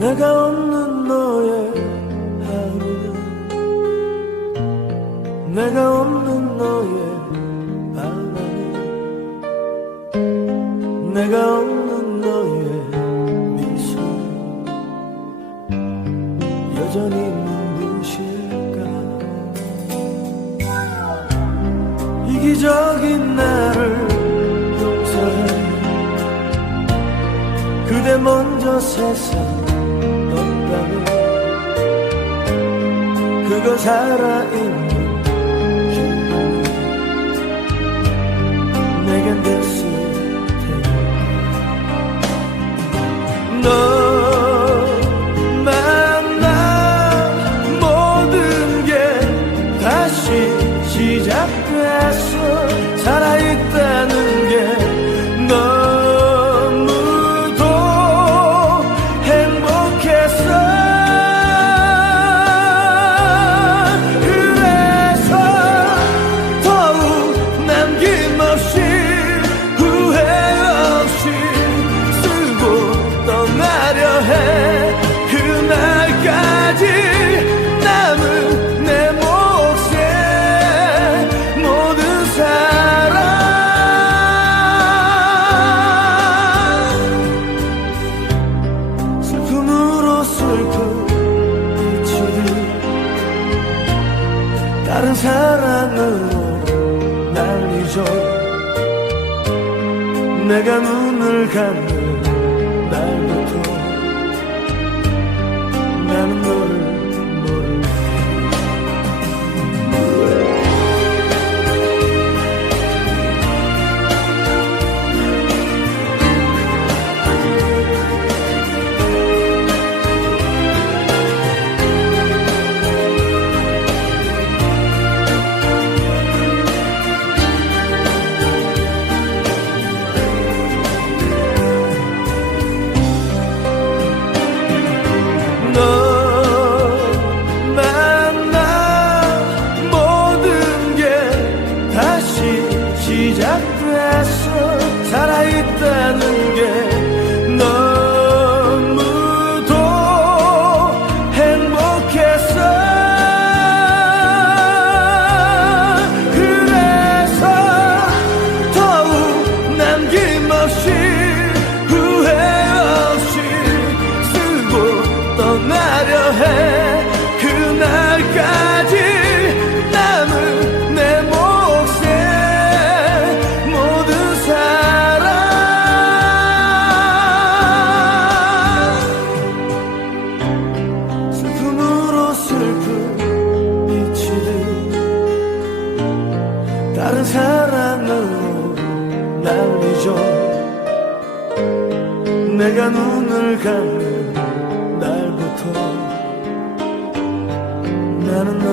내가 없는 너의 하루는 내가 없는 너의 밤은 내가 없는 너의 미소 여전히 눈부실까? 이기적인 나를 그대 먼저 세상 떴다면 그건 살아있는 슬픈 잊히듯 다른 사랑으로 날 잊어 내가 눈을 감는 날부터 시작됐어. 살아있다는 게 너무도 행복했어. 그래서 더욱 남김없이 후회 없이 쓰고 떠나려 해. 그날까지 날 잊어 내가 눈을 감는 날부터 나는